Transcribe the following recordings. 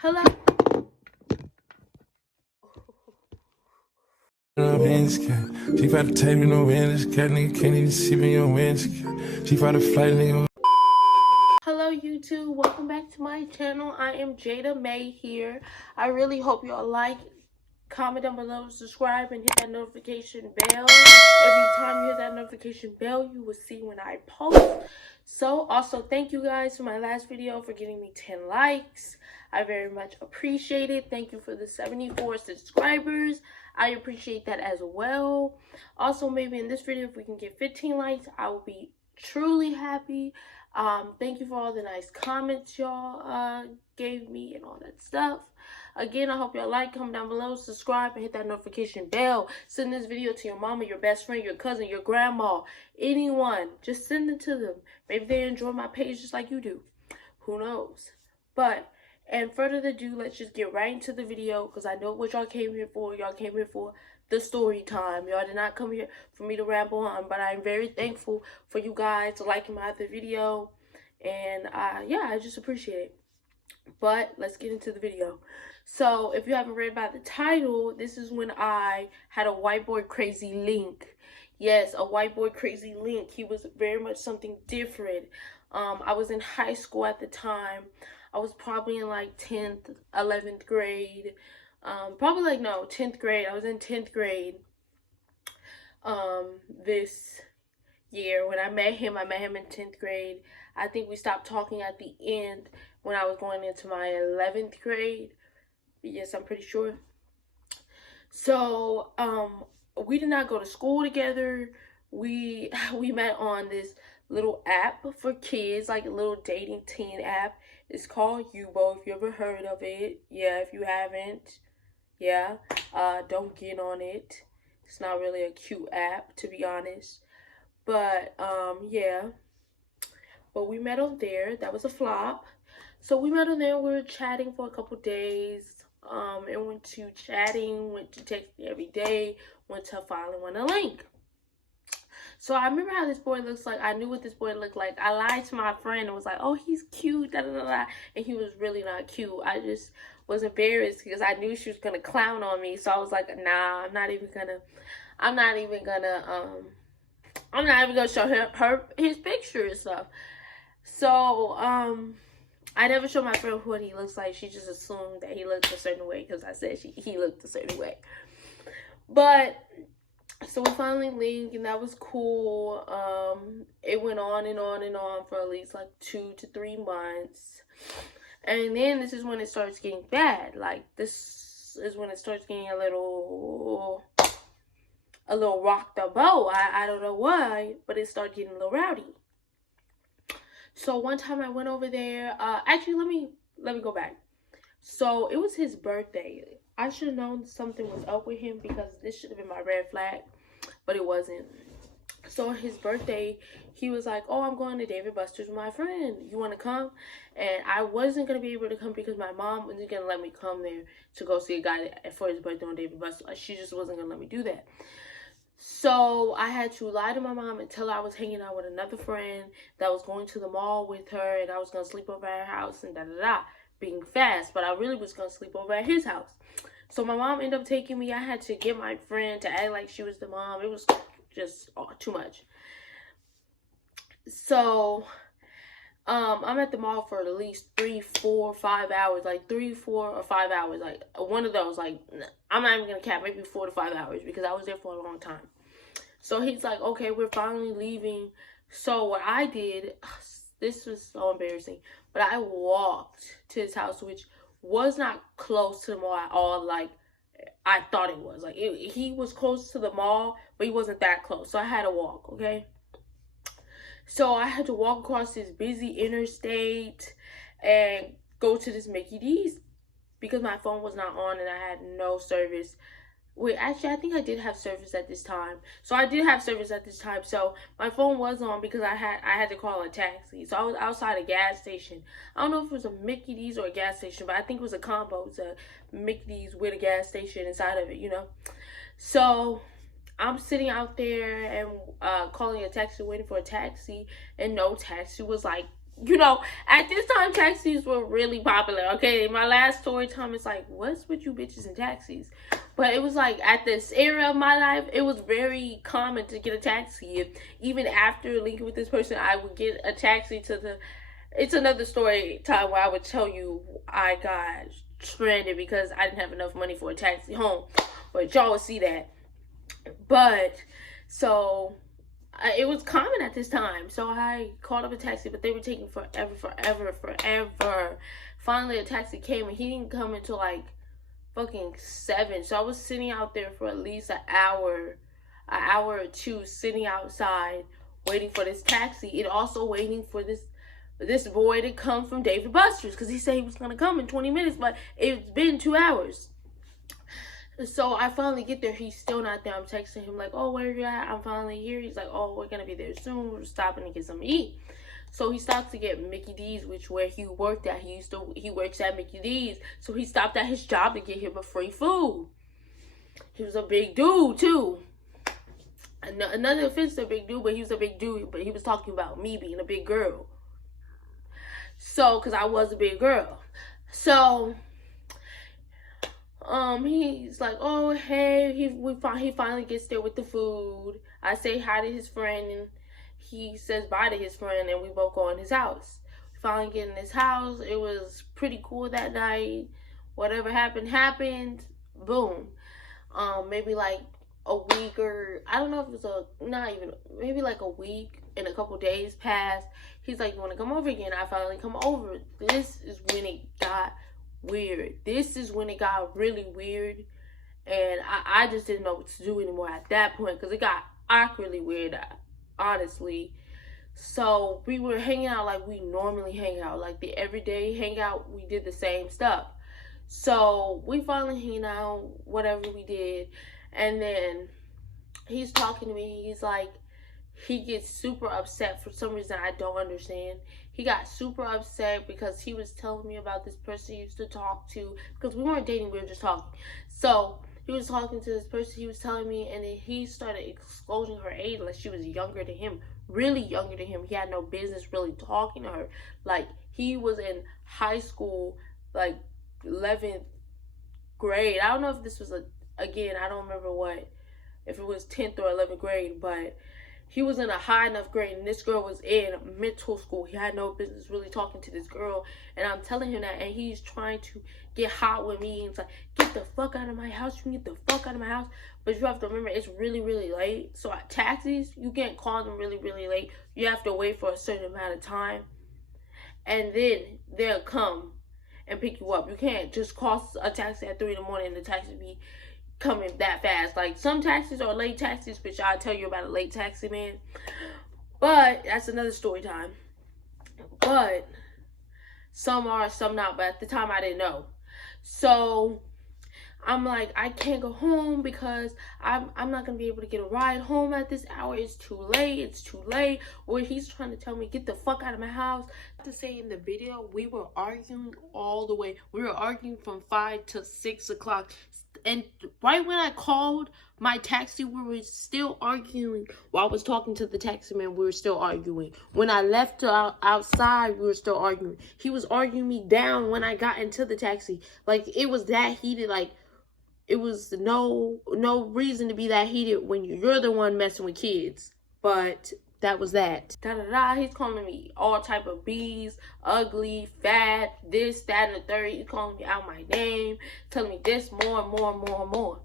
Hello. She about to take me no wind. Cat nigga can't even see me on wind. She about to flight nigga. Hello YouTube, welcome back to my channel. I am Jada May here. I really hope y'all like, comment down below, subscribe, and hit that notification bell. Every time you hit that notification bell, you will see when I post. So also thank you guys for my last video for getting me 10 likes. I very much appreciate it. Thank you for the 74 subscribers. I appreciate that as well. Also, maybe in this video, if we can get 15 likes, I will be truly happy. Thank you for all the nice comments y'all gave me and all that stuff. Again, I hope y'all like, comment down below, subscribe, and hit that notification bell. Send this video to your mama, your best friend, your cousin, your grandma, anyone. Just send it to them. Maybe they enjoy my page just like you do. Who knows? But, and further ado, let's just get right into the video, because I know what y'all came here for. Y'all came here for the story time. Y'all did not come here for me to ramble on, but I'm very thankful for you guys liking my other video. And yeah, I just appreciate it. But let's get into the video. So if you haven't read by the title, this is when I had a white boy crazy link. Yes, a white boy crazy link. He was very much something different. I was in high school at the time. I was probably in like 10th, 11th grade. Probably like, no, 10th grade. I was in 10th grade this year. When I met him in 10th grade. I think we stopped talking at the end when I was going into my 11th grade. Yes, I'm pretty sure. So, we did not go to school together. We met on this little app for kids, like a little dating teen app. It's called Yubo, if you ever heard of it. Yeah, if you haven't, yeah, don't get on it. It's not really a cute app, to be honest. But, yeah. But we met on there. That was a flop. So we met on there. We were chatting for a couple days. And went to chatting, went to texting every day, went to finally want a link. So I remember how this boy looks like. I knew what this boy looked like. I lied to my friend and was like, oh, he's cute, da da da da. And he was really not cute. I just was embarrassed because I knew she was gonna clown on me. So I was like, nah, I'm not even gonna show her his picture and stuff. So, I never showed my friend what he looks like. She just assumed that he looked a certain way because I said he looked a certain way. But, so we finally linked, and that was cool. It went on and on and on for at least like 2 to 3 months. And then this is when it starts getting bad. Like, this is when it starts getting a little rock the boat. I don't know why, but it started getting a little rowdy. So one time I went over there. Actually, let me go back. So it was his birthday. I should have known something was up with him because this should have been my red flag, but it wasn't. So his birthday, he was like, oh, I'm going to David Buster's with my friend. You want to come? And I wasn't going to be able to come because my mom wasn't going to let me come there to go see a guy for his birthday on David Buster. She just wasn't going to let me do that. So I had to lie to my mom and tell her I was hanging out with another friend that was going to the mall with her and I was going to sleep over at her house and da-da-da, being fast. But I really was going to sleep over at his house. So my mom ended up taking me. I had to get my friend to act like she was the mom. It was just too much. So I'm at the mall for at least 3, 4, 5 hours. Like 3, 4, or 5 hours. Like one of those. Like I'm not even gonna cap. Maybe 4 to 5 hours because I was there for a long time. So he's like, okay, we're finally leaving. So what I did, this was so embarrassing, but I walked to his house, which was not close to the mall at all. Like I thought it was. Like he was close to the mall, but he wasn't that close. So I had to walk. Okay. So I had to walk across this busy interstate and go to this Mickey D's because my phone was not on and I had no service. Wait, actually, I think I did have service at this time. So I did have service at this time. So my phone was on because I had to call a taxi. So I was outside a gas station. I don't know if it was a Mickey D's or a gas station, but I think it was a combo. It's a Mickey D's with a gas station inside of it, you know. So I'm sitting out there and calling a taxi, waiting for a taxi, and no taxi was like you know, at this time, taxis were really popular. Okay, my last story time is like, what's with you bitches and taxis? But it was like at this era of my life, it was very common to get a taxi. And even after linking with this person, I would get a taxi to the. It's another story time where I would tell you I got stranded because I didn't have enough money for a taxi home. But y'all will see that. But so it was common at this time. So I called up a taxi, but they were taking forever. Finally, a taxi came, and he didn't come until like fucking 7. So I was sitting out there for at least an hour or two, sitting outside waiting for this taxi, and also waiting for this boy to come from David Buster's, because he said he was gonna come in 20 minutes, but it's been 2 hours. So I finally get there. He's still not there. I'm texting him like, oh, where you at? I'm finally here. He's like, oh, we're gonna be there soon. We're stopping to get something to eat. So he stopped to get Mickey D's, which where he worked at. He works at Mickey D's. So he stopped at his job to get him a free food. He was a big dude too. Another offense to a big dude, but he was a big dude. But he was talking about me being a big girl. So, cause I was a big girl. So he's like, oh, hey, he finally gets there with the food. I say hi to his friend, and he says bye to his friend, and we both go in his house. We finally get in his house. It was pretty cool that night. Whatever happened. Boom. Maybe like a week, or I don't know if it was maybe like a week and a couple days passed. He's like, you want to come over again? I finally come over. This is when it got weird. This is when it got really weird, and I just didn't know what to do anymore at that point, because it got awkwardly weird, honestly. So we were hanging out like we normally hang out, like the everyday hangout. We did the same stuff. So we finally hanging out, whatever we did, and then he's talking to me. He's like, he gets super upset for some reason I don't understand. He got super upset because he was telling me about this person he used to talk to, because we weren't dating, we were just talking. So he was talking to this person he was telling me, and then he started exposing her age, like she was younger than him, really younger than him. He had no business really talking to her. Like, he was in high school, like 11th grade. I don't know if this was again, I don't remember if it was 10th or 11th grade, but he was in a high enough grade, and this girl was in middle school. He had no business really talking to this girl, and I'm telling him that, and he's trying to get hot with me, and it's like, get the fuck out of my house. You can get the fuck out of my house. But you have to remember, it's really, really late. So at taxis, you can't call them really, really late. You have to wait for a certain amount of time, and then they'll come and pick you up. You can't just call a taxi at 3 in the morning and the taxi be coming that fast. Like, some taxis are late taxis, which I'll tell you about a late taxi man, but that's another story time. But some are, some not, but at the time I didn't know. So I'm like, I can't go home because I'm not gonna be able to get a ride home at this hour. It's too late. Or he's trying to tell me, get the fuck out of my house. To say in the video, we were arguing all the way. We were arguing from 5 to 6 o'clock. And right when I called my taxi, we were still arguing. While I was talking to the taxi man, we were still arguing. When I left outside, we were still arguing. He was arguing me down when I got into the taxi. Like, it was that heated. Like, it was no reason to be that heated when you're the one messing with kids. But that was that. He's calling me all type of B's, ugly, fat, this, that, and the third. He's calling me out my name, telling me this, more.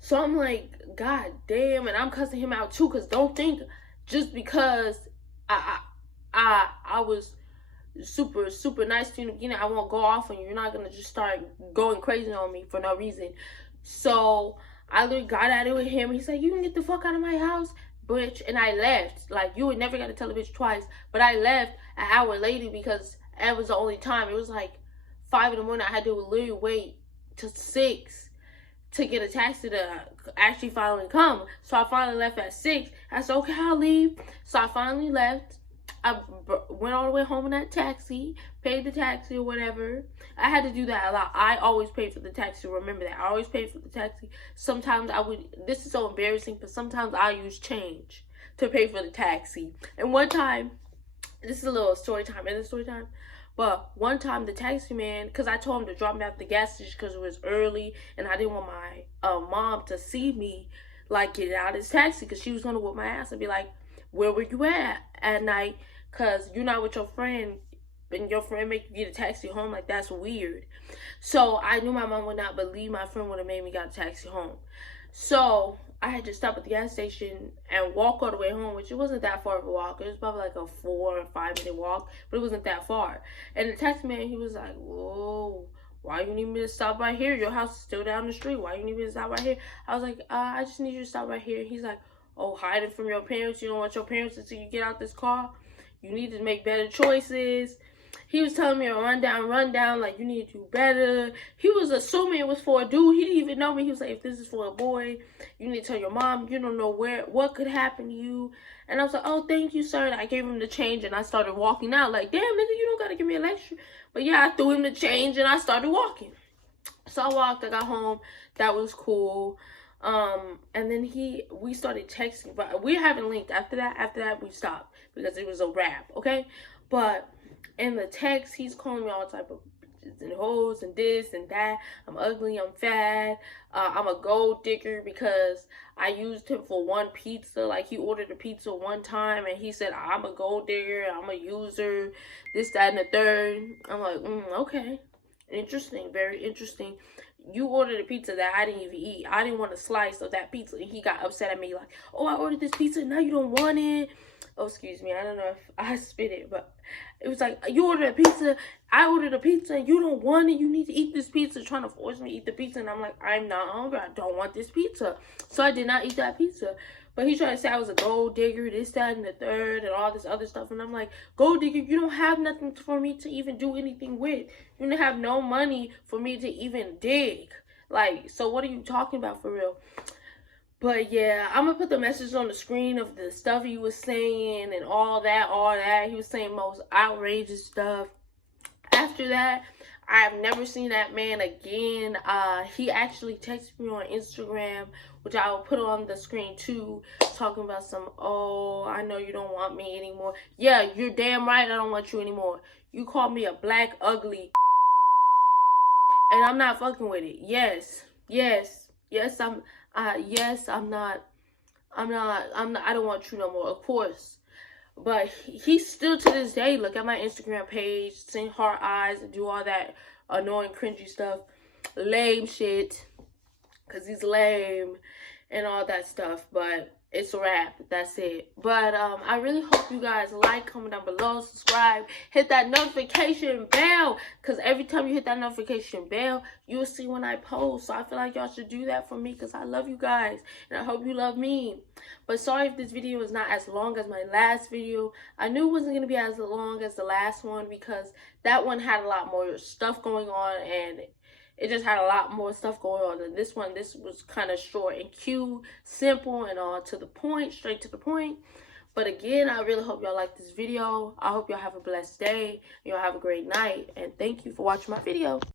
So I'm like, God damn, and I'm cussing him out too, because don't think just because I was super nice to you in the beginning, I won't go off on you. You're not gonna just start going crazy on me for no reason. So I literally got at it with him. He's like, you can get the fuck out of my house, bitch. And I left. Like, you would never gotta tell a bitch twice, but I left an hour later because it was the only time. It was like 5 in the morning. I had to literally wait till 6 to get a taxi to actually finally come. So I finally left at 6. I said, okay, I'll leave. So I finally left. I went all the way home in that taxi, paid the taxi or whatever. I had to do that a lot. I always paid for the taxi. Remember that. I always paid for the taxi. Sometimes I would, this is so embarrassing, but sometimes I use change to pay for the taxi. And one time, this is a little story time in the story time. But one time the taxi man, because I told him to drop me at the gas station because it was early and I didn't want my mom to see me like getting out of this taxi because she was going to whip my ass and be like, where were you at night? Because you're not with your friend and your friend make you get a taxi home. Like, that's weird. So I knew my mom would not believe my friend would have made me get a taxi home. So I had to stop at the gas station and walk all the way home, which it wasn't that far of a walk. It was probably like a 4 or 5 minute walk, but it wasn't that far. And the taxi man, he was like, whoa, why you need me to stop right here? Your house is still down the street. Why you need me to stop right here? I was like, I just need you to stop right here. He's like, oh, hiding from your parents? You don't want your parents to see you get out this car? You need to make better choices. He was telling me a rundown, like, you need to do better. He was assuming it was for a dude. He didn't even know me. He was like, if this is for a boy, you need to tell your mom. You don't know what could happen to you. And I was like, oh, thank you, sir. And I gave him the change, and I started walking out. Like, damn, nigga, you don't got to give me a lecture. But, yeah, I threw him the change, and I started walking. So I walked. I got home. That was cool. And then we started texting. But we haven't linked. After that, we stopped because it was a wrap, okay? But in the text, he's calling me all type of bitches and hoes and this and that. I'm ugly, I'm fat, I'm a gold digger because I used him for one pizza. Like, he ordered a pizza one time and he said, I'm a gold digger, I'm a user, this, that, and the third. I'm like, okay. Interesting, very interesting. You ordered a pizza that I didn't even eat. I didn't want a slice of that pizza. And he got upset at me like, oh, I ordered this pizza, now you don't want it. Oh, excuse me, I don't know if I spit it, but it was like, you ordered a pizza, I ordered a pizza, and you don't want it, you need to eat this pizza, trying to force me to eat the pizza, and I'm like, I'm not hungry, I don't want this pizza. So I did not eat that pizza. But he tried to say I was a gold digger, this, that, and the third, and all this other stuff, and I'm like, gold digger, you don't have nothing for me to even do anything with. You don't have no money for me to even dig. Like, so what are you talking about for real? But yeah, I'm gonna put the message on the screen of the stuff he was saying and all that. He was saying most outrageous stuff. After that, I've never seen that man again. He actually texted me on Instagram, which I will put on the screen too, talking about some, oh, I know you don't want me anymore. Yeah, you're damn right I don't want you anymore. You called me a black, ugly, and I'm not fucking with it. Yes, I don't want you no more, of course. But he still to this day look at my Instagram page, sing heart eyes, and do all that annoying, cringy stuff, lame shit, because he's lame, and all that stuff. But it's a wrap. That's it. But I really hope you guys like, comment down below, subscribe, hit that notification bell, because every time you hit that notification bell, you'll see when I post. So I feel like y'all should do that for me, because I love you guys, and I hope you love me. But sorry if this video is not as long as my last video. I knew it wasn't going to be as long as the last one, because that one had a lot more stuff going on, and it just had a lot more stuff going on than this one. This was kind of short and cute, simple, and all to the point, straight to the point. But again, I really hope y'all like this video. I hope y'all have a blessed day. Y'all have a great night. And thank you for watching my video.